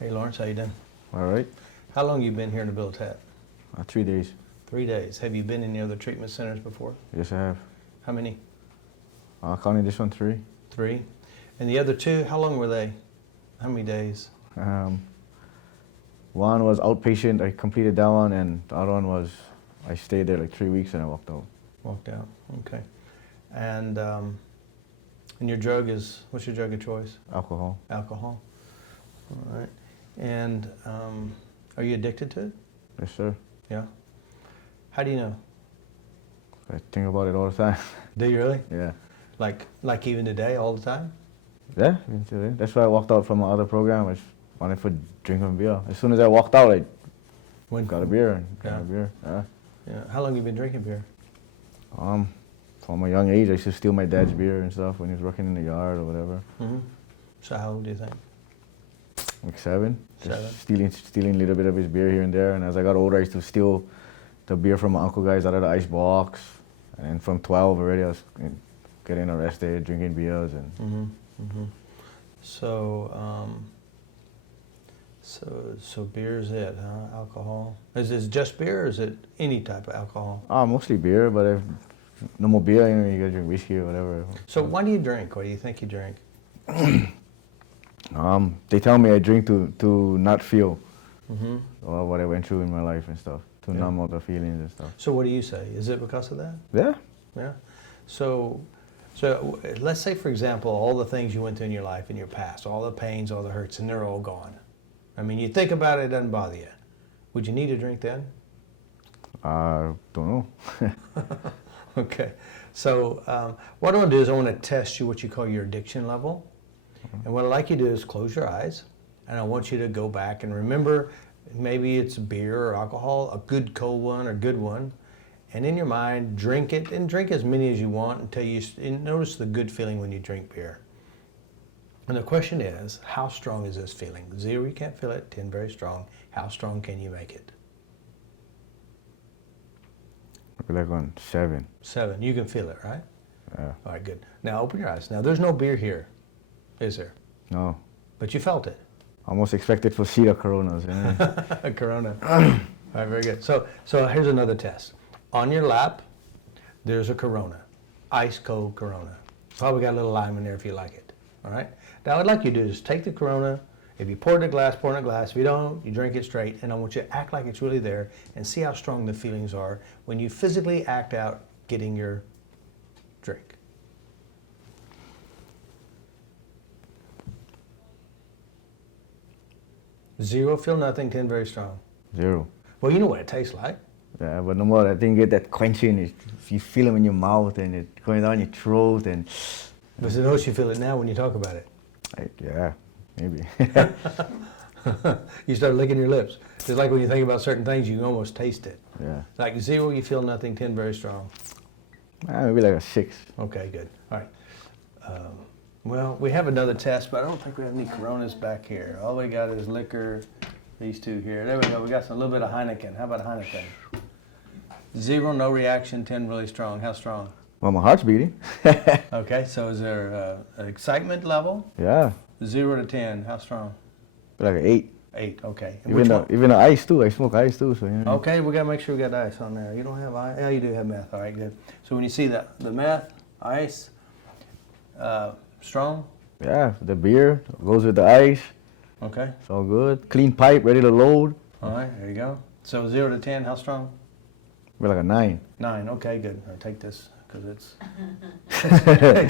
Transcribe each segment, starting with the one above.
Hey Lawrence, how you doing? All right. How long you been here in the Bill Tat? 3 days. 3 days. Have you been in any other treatment centers before? Yes, I have. How many? Counting this one, 3. 3. And the other 2, how long were they? How many days? One was outpatient. I completed that one, and the other one was I stayed there like 3 weeks and I walked out. Walked out. Okay. And your drug is, what's your drug of choice? Alcohol. Alcohol. All right. And are you addicted to it? Yes, sir. Yeah. How do you know? I think about it all the time. Do you really? Yeah. Like even today, all the time? Yeah, even today. That's why I walked out from my other program. I just wanted for drinking beer. As soon as I walked out, I got a beer and got a beer. Yeah. Yeah. How long have you been drinking beer? From a young age, I used to steal my dad's beer and stuff when he was working in the yard or whatever. Mm-hmm. So how old do you think? Like 7. 7. Just stealing a little bit of his beer here and there. And as I got older, I used to steal the beer from my uncle guys out of the ice box. And then from 12 already, I was getting arrested, drinking beers. And mm-hmm. Mm-hmm. So, so beer's it, huh? Alcohol. Is it just beer, or is it any type of alcohol? Mostly beer, but if no more beer, you gotta drink whiskey or whatever. So why do you drink? Why do you think you drink? They tell me I drink to not feel Mm-hmm. what I went through in my life and stuff, to Yeah. numb out the feelings and stuff. So what do you say? Is it because of that? Yeah. Yeah. So let's say, for example, all the things you went through in your life, in your past, all the pains, all the hurts, and they're all gone. I mean, you think about it, it doesn't bother you. Would you need a drink then? Don't know. Okay. So what I want to do is I want to test you what you call your addiction level. And what I'd like you to do is close your eyes, and I want you to go back and remember, maybe it's beer or alcohol, a good cold one or good one, and in your mind, drink it, and drink as many as you want until you notice the good feeling when you drink beer. And the question is, how strong is this feeling? 0, you can't feel it. 10, very strong. How strong can you make it? I'd be like on 7. 7, you can feel it, right? Yeah. All right, good. Now open your eyes. Now there's no beer here, is there? No. But you felt it. Almost expected for Cedar Coronas. A Corona. All right, very good. So here's another test. On your lap, there's a Corona, ice cold Corona. Probably got a little lime in there if you like it. All right. Now what I'd like you to do is take the Corona. If you pour it in a glass, pour it in a glass. If you don't, you drink it straight. And I want you to act like it's really there and see how strong the feelings are when you physically act out getting your drink. Zero, feel nothing. 10, very strong. 0. Well, you know what it tastes like. Yeah, but no more. I didn't get that quenching. You feel it in your mouth and it going down your throat and. But so notice you feel it now when you talk about it. Yeah, maybe. You start licking your lips. It's like when you think about certain things, you can almost taste it. Yeah. Like 0, you feel nothing. 10, very strong. Maybe like a 6. Okay, good. All right. Well, we have another test, but I don't think we have any Coronas back here. All we got is liquor. These 2 here. There we go. We got a little bit of Heineken. How about Heineken? 0, no reaction. 10, really strong. How strong? Well, my heart's beating. Okay, so is there an excitement level? Yeah. 0 to 10, how strong? Like an 8. 8, okay. And Even the ice too. I smoke ice too, so you know. Okay, we gotta make sure we got ice on there. You don't have ice? Yeah, you do have meth. All right, good. So when you see the meth, ice, strong? Yeah, the beer goes with the ice. Okay. It's all good. Clean pipe, ready to load. All right, there you go. So 0 to 10, how strong? We're like a 9. 9, okay, good. I'll take this because it's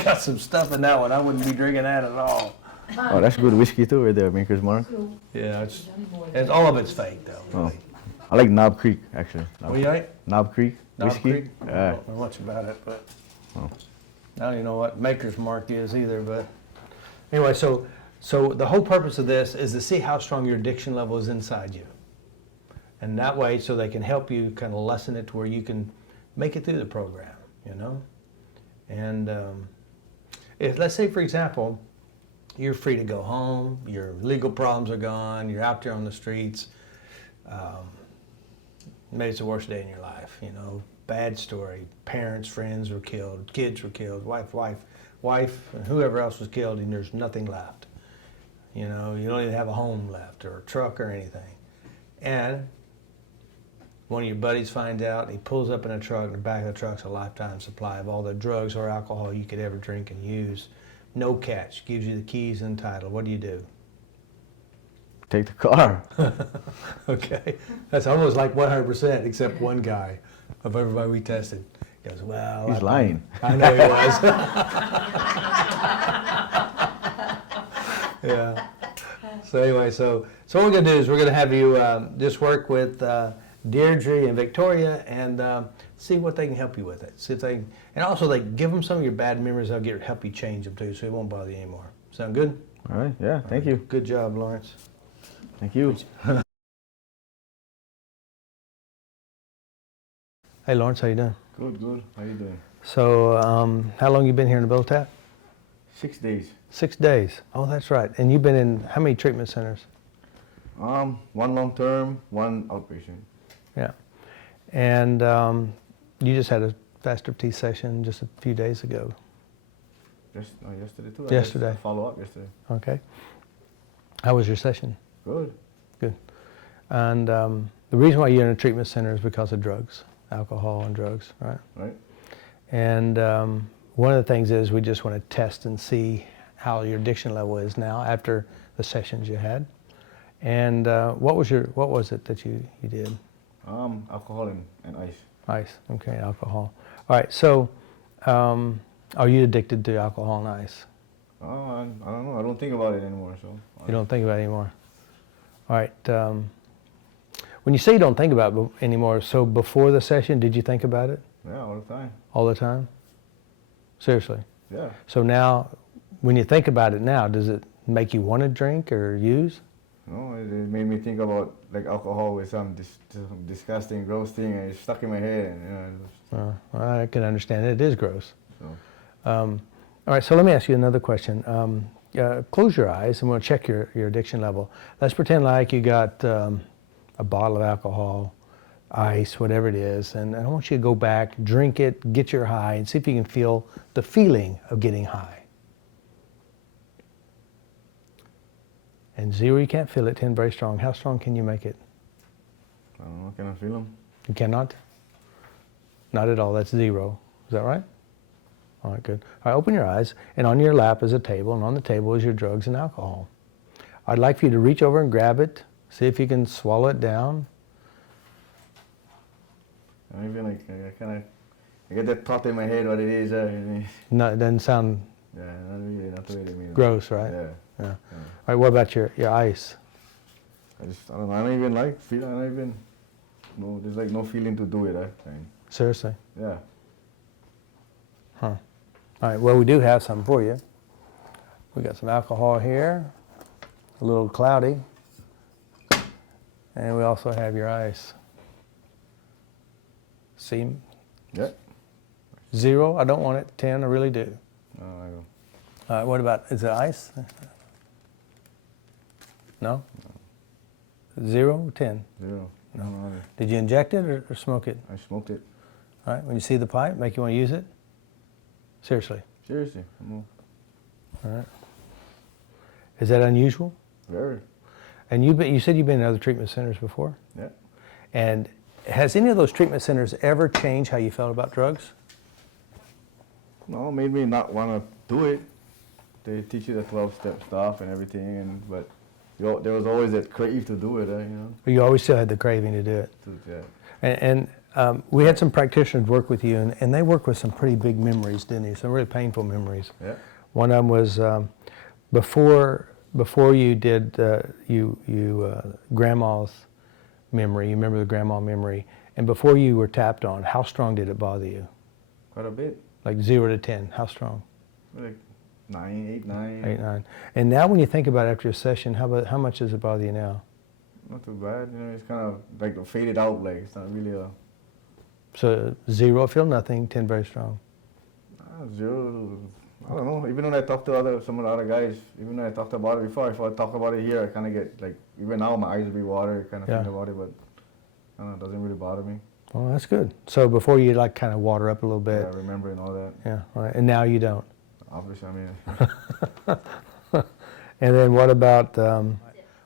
got some stuff in that one. I wouldn't be drinking that at all. Oh, that's good whiskey too, right there, Maker's Mark. Yeah, it's all of it's fake though. Really. Oh, I like Knob Creek actually. What do you like? Knob Creek Knob whiskey. Creek? Yeah. I don't know much about it, but Oh. I don't even know what Maker's Mark is either. But anyway, so the whole purpose of this is to see how strong your addiction level is inside you, and that way, so they can help you kind of lessen it to where you can make it through the program, you know. And if, let's say, for example, you're free to go home, your legal problems are gone, you're out there on the streets. Maybe it's the worst day in your life, you know. Bad story. Parents, friends were killed, kids were killed, wife, and whoever else was killed, and there's nothing left. You know, you don't even have a home left or a truck or anything. And one of your buddies finds out, he pulls up in a truck, and the back of the truck's a lifetime supply of all the drugs or alcohol you could ever drink and use. No catch, gives you the keys and title. What do? Take the car. Okay, that's almost like 100%, except one guy of everybody we tested. He goes, well, He's lying. I know he was. Yeah. So anyway, so what we're gonna do is we're gonna have you just work with Deirdre and Victoria and see what they can help you with it. See if they can, and also like give them some of your bad memories. They'll help you change them too, so it won't bother you anymore. Sound good? All right. Yeah. Thank you. Good job, Lawrence. Thank you. Hey, Lawrence, how you doing? Good. Good. How you doing? So, how long you been here in the Bill Tap? 6 days. 6 days. Oh, that's right. And you've been in how many treatment centers? One long term, one outpatient. Yeah. And you just had a FasterEFT session just a few days ago. Yesterday too. Yesterday. Follow up yesterday. Okay. How was your session? Good. Good. And the reason why you're in a treatment center is because of drugs, alcohol and drugs, right? Right. And one of the things is we just want to test and see how your addiction level is now after the sessions you had. And what was it that you did? Alcohol and ice. Ice. Okay, alcohol. All right. So, are you addicted to alcohol and ice? I don't know. I don't think about it anymore. So. You don't think about it anymore. All right. When you say you don't think about it anymore, so before the session, did you think about it? Yeah, all the time. All the time? Seriously? Yeah. So now, when you think about it now, does it make you want to drink or use? No, it made me think about like alcohol with some disgusting, gross thing, and it's stuck in my head. And, Well, I can understand it. It is gross. so. All right, so let me ask you another question. Close your eyes and we'll check your addiction level. Let's pretend like you got a bottle of alcohol, ice, whatever it is, and I want you to go back, drink it, get your high, and see if you can feel the feeling of getting high. And 0, you can't feel it. 10, very strong. How strong can you make it? I don't know. Can I feel them? You cannot? Not at all. That's 0. Is that right? All right, good. All right, open your eyes, and on your lap is a table, and on the table is your drugs and alcohol. I'd like for you to reach over and grab it, see if you can swallow it down. I even like I get that thought in my head what it is. No, it doesn't sound Yeah, not really mean. gross, right? Yeah. Yeah. All right, what about your ice? I don't know. I don't even like feel. I don't even. No, there's like no feeling to do it. Seriously? Yeah. Huh. All right, well, we do have some for you. We got some alcohol here, a little cloudy, and we also have your ice. See? Yeah. 0, I don't want it. 10, I really do. No, I don't. All right, what about, is it ice? No? 0, 10? 0. No. Did you inject it or smoke it? I smoked it. All right, when you see the pipe, make you want to use it? Seriously? Seriously. No. All right. Is that unusual? Very. And you said you've been in other treatment centers before? Yeah. And has any of those treatment centers ever changed how you felt about drugs? No, it made me not want to do it. They teach you the 12-step stuff and everything, but there was always that crave to do it, you know. You always still had the craving to do it. Yeah. And we had some practitioners work with you, and they work with some pretty big memories, didn't they? Some really painful memories. Yeah. One of them was before you did grandma's memory. You remember the grandma memory, and before you were tapped on, how strong did it bother you? Quite a bit. Like 0 to 10, how strong? Like 9, 8, 9. 8, 9. And now when you think about it after a session, how much does it bother you now? Not too bad, you know. It's kind of like faded out. Like it's not really a. So 0, I feel nothing. 10, very strong. 0. I don't know. Even when I talk to some of the other guys, even when I talked about it before, if I talk about it here, I kind of get like, even now my eyes will be watered, kind of think about it, but I don't know, it doesn't really bother me. Oh, that's good. So before you like kind of water up a little bit. Yeah, remembering all that. Yeah, all right. And now you don't. Obviously, I mean. And then what about, all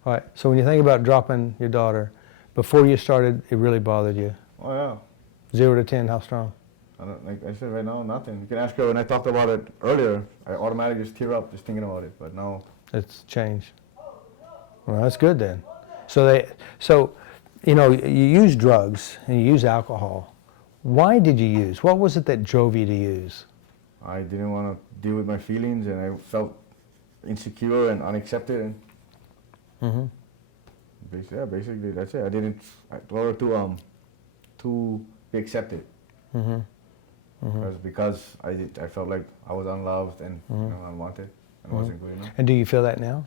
right, so when you think about dropping your daughter, before you started, it really bothered you. Oh yeah. 0 to 10, how strong? I don't, like I said right now, nothing. You can ask her when I talked about it earlier. I automatically just tear up just thinking about it. But now, It's changed. Well, that's good then. So you know, you use drugs and you use alcohol. Why did you use? What was it that drove you to use? I didn't want to deal with my feelings, and I felt insecure and unaccepted. And Mm-hmm. basically that's it. I didn't. I told her to be accepted. Mm-hmm. Mm-hmm. Because I felt like I was unloved and unwanted and wasn't good enough. And do you feel that now?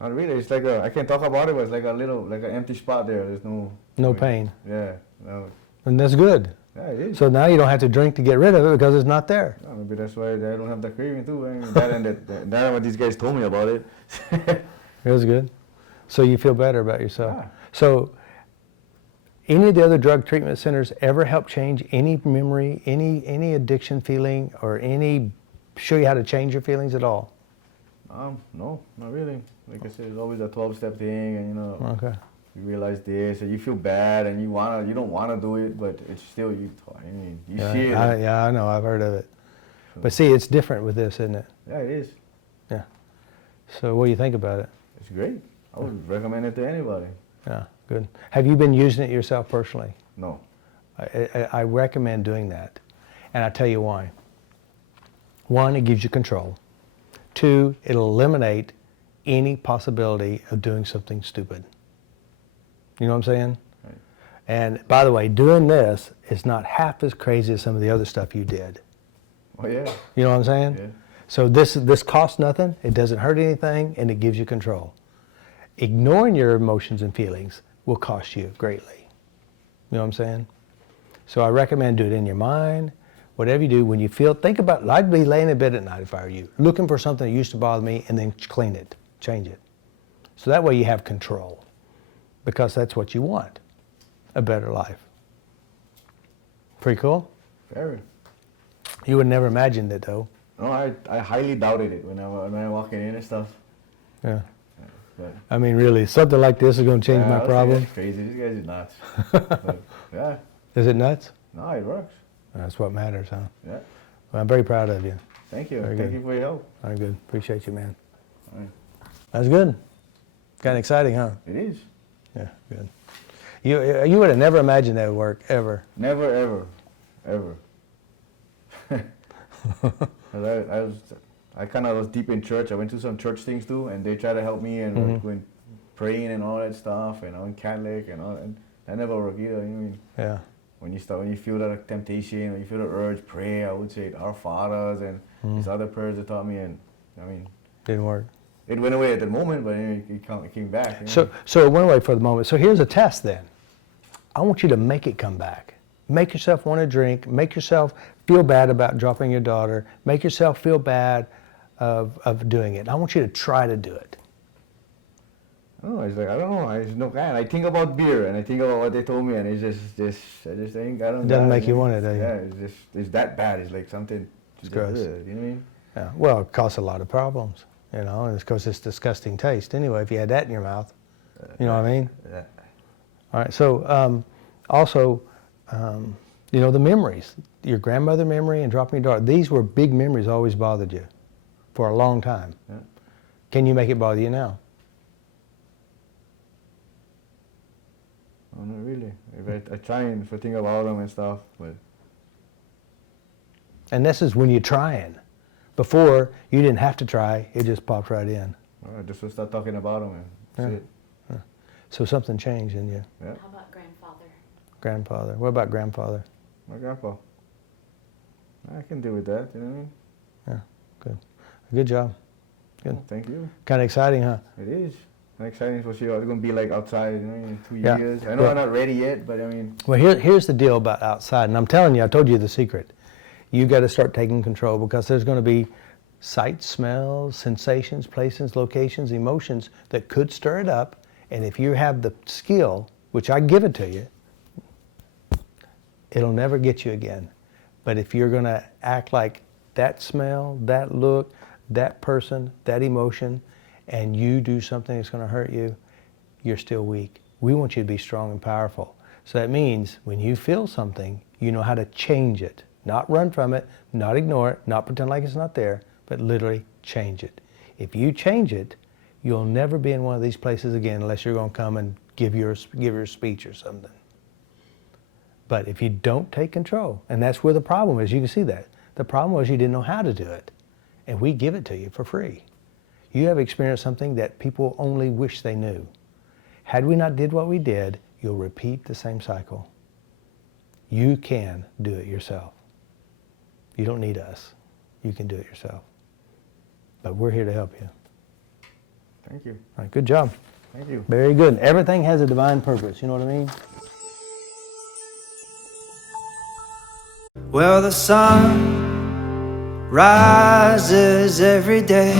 Not really. It's like I can't talk about it, but it's like like an empty spot there. There's No pain. Yeah, no. And that's good. Yeah, it is. So now you don't have to drink to get rid of it because it's not there. Yeah, maybe that's why I don't have the craving too. I mean, that what these guys told me about it. It was good. So you feel better about yourself. Yeah. So any of the other drug treatment centers ever help change any memory, any addiction feeling, or show you how to change your feelings at all? No, not really. Like I said, it's always a 12-step thing, and Okay. you realize this, and you feel bad, and you don't wanna do it, but it's still you Yeah, see it. I know. I've heard of it. But see, it's different with this, isn't it? Yeah, it is. Yeah. So what do you think about it? It's great. I would recommend it to anybody. Yeah, good. Have you been using it yourself personally? No. I recommend doing that. And I'll tell you why. One, it gives you control. Two, it'll eliminate any possibility of doing something stupid. You know what I'm saying? Right. And by the way, doing this is not half as crazy as some of the other stuff you did. Oh yeah. You know what I'm saying? Yeah. So this costs nothing, it doesn't hurt anything, and it gives you control. Ignoring your emotions and feelings will cost you greatly. You know what I'm saying? So I recommend do it in your mind, whatever you do, when you feel, think about, I'd be laying in bed at night if I were you, looking for something that used to bother me and then clean it, change it. So that way you have control, because that's what you want, a better life. Pretty cool? Very. You would never imagine it though. No, I highly doubted it when I walking in and stuff. Yeah. But I mean, really, something like this is going to change I my was problem. like, that's crazy. These guys are nuts. But, yeah. Is it nuts? No, it works. That's what matters, huh? Yeah. Well, I'm very proud of you. Thank you. Very Thank good. you for your help. Very good. Appreciate you, man. All right. That's good. Kind of exciting, huh? It is. Yeah, good. You would have never imagined that would work, ever. Never, ever, ever. I kind of was deep in church. I went to some church things too, and they tried to help me and like, when praying and all that stuff, and I'm Catholic and all, and that never worked either. You mean? Yeah. When you feel that temptation, when you feel the urge, pray. I would say Our Fathers and these other prayers they taught me, and I mean, Didn't work. it went away at the moment, but it came back. You know? So it went away for the moment. So here's a test then. I want you to make it come back. Make yourself want to drink. Make yourself feel bad about dropping your daughter. Make yourself feel bad of doing it. I want you to try to do it. Oh, it's like I don't know. I just no kind. I think about beer and I think about what they told me, and it's just I just think I don't. It doesn't make you want it, does it? Yeah, it's that bad. It's like something. It's gross. You know what I mean? Yeah. Well, it causes a lot of problems, you know, and it's because it's disgusting taste. Anyway, if you had that in your mouth, you know what I mean? Yeah. All right. So also, you know, the memories, your grandmother memory and dropping your daughter, these were big memories, always bothered you for a long time. Yeah. Can you make it bother you now? Oh, not really. I try and think about them and stuff, but. And this is when you're trying. Before, you didn't have to try, it just popped right in. Well, I just start talking about them and that's Yeah. it. So something changed in you. Yeah. How about grandfather? Grandfather. What about grandfather? My grandpa. I can deal with that. You know what I mean? Yeah, good. Good job. Good. Oh, thank you. Kind of exciting, huh? It is. And exciting for sure. It's gonna be like outside, you know, in 2 Yeah. years. I know Well- I'm not ready yet, but I mean. Well, here's the deal about outside, and I'm telling you, I told you the secret. You got to start taking control, because there's going to be sights, smells, sensations, places, locations, emotions that could stir it up. And if you have the skill, which I give it to you, it'll never get you again. But if you're going to act like that smell, that look, that person, that emotion, and you do something that's going to hurt you, you're still weak. We want you to be strong and powerful. So that means when you feel something, you know how to change it. Not run from it, not ignore it, not pretend like it's not there, but literally change it. If you change it, you'll never be in one of these places again unless you're going to come and give your speech or something. But if you don't take control, and that's where the problem is, you can see that. The problem was you didn't know how to do it, and we give it to you for free. You have experienced something that people only wish they knew. Had we not did what we did, you'll repeat the same cycle. You can do it yourself. You don't need us. You can do it yourself. But we're here to help you. Thank you. All right, good job. Thank you. Very good. Everything has a divine purpose. You know what I mean? Well, the sun rises every day,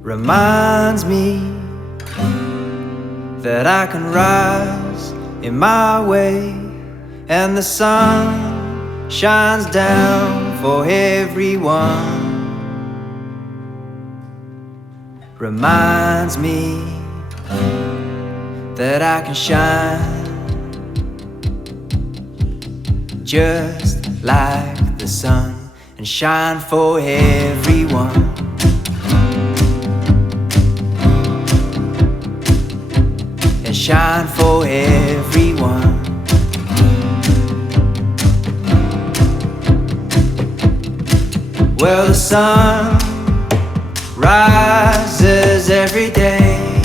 reminds me that I can rise in my way, and the sun shines down for everyone, reminds me that I can shine just like the sun and shine for everyone. And shine for everyone. Well, the sun rises every day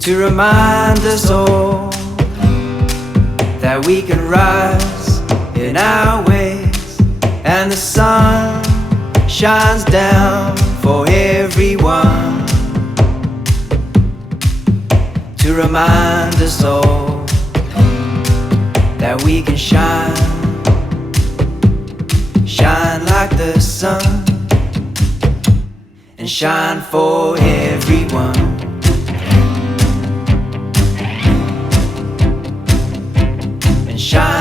to remind us all that we can rise in our ways, and the sun shines down for everyone to remind us all that we can shine like the sun and shine for everyone. Shine